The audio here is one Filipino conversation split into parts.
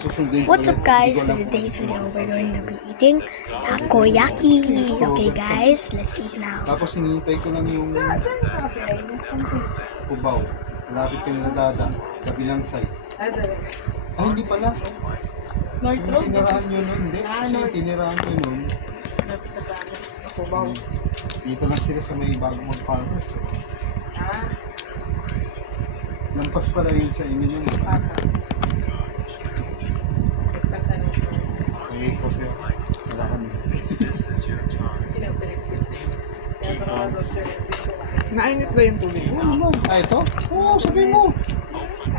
What's up guys, for today's video we're going to be eating takoyaki. Okay guys, let's eat now. Tapos hinihintay ko lang yung kubaw. Malapit kayo na dada. Kabilang side. Ay, hindi pala. Tinirahan nyo nun. Hindi. Kasi tinirahan ko nun. Kubaw. Dito lang sila sa may bagong mag-farmers. Lampas pala yun sa inyo yun. Ay, kopi. Wala kami. Nainit ba yung tubig? Oo naman. Ah, ito? Oo, sabihin mo.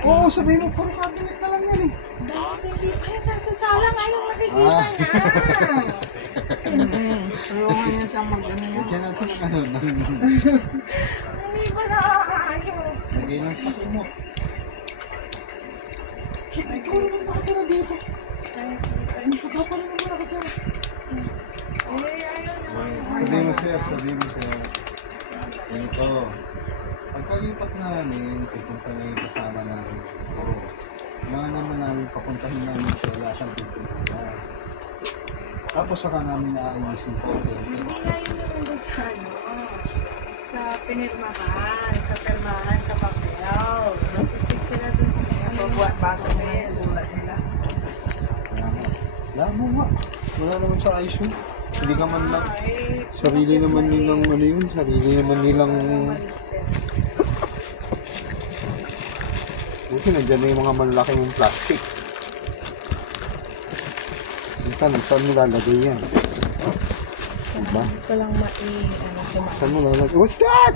Oo, sabihin mo. Puro cabinet na lang yan eh. Ay, nasa sala nga yung nakikita niya. Tulungan niya siyang mag-ano. Lagyan natin ng ano. Hindi ba nakaayos? Lagay ng sako mo. Ay, ikaw naman nakatira dito. Ikaw pa rin naman nakatira. Sabihin mo siya, sabihin mo siya. Ito. Pagkalipat namin, pupunta na yung kasama namin. Oo. Mga naman namin, papuntahin namin siya, wala siyang pupunta. Tapos saka namin naayusin ko. Hindi nga yun yung nandun sa ano. Sa pinirmahan, sa pirmahan, sa papel. Nag-stick sila dun sa pagbuhat bago na yan. Ulat nila. Wala mo nga. Wala naman sa ayos yun. Hindi ka man lang. Sarili naman nilang ano yun. Sarili naman nilang... Buti nandiyan na yung mga malaki mong plastic. Saan mo lalagay yan? Diba? Ito lang Saan mo lalagay? What's that?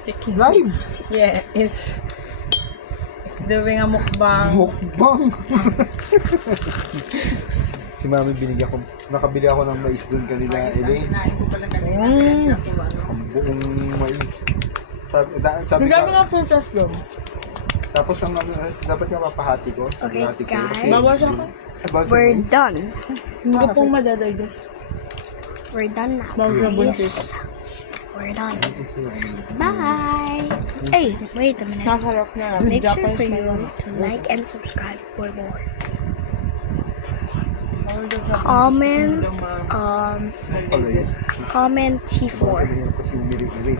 sticky. Live! Yeah, it's doing a mukbang. Mukbang! Si Mami binigyan ko. Nakabili ako ng mais doon kanila. Elaine. Kinain ko pala kanina. Ang buong mais. Sabi Ang dami ka, nga prutas doon. tapos ang dapat nga mapahati ko. Okay, Hati ko. guys. Bawas ako. We're done. Hindi ko pong madadigest. We're done now Bawal na buntis. guys. We're done. Bye! Hey, wait a minute. Nakasarap na. Make sure for you to like and subscribe for more. Comment, comment T4. Kasi umiri-iri.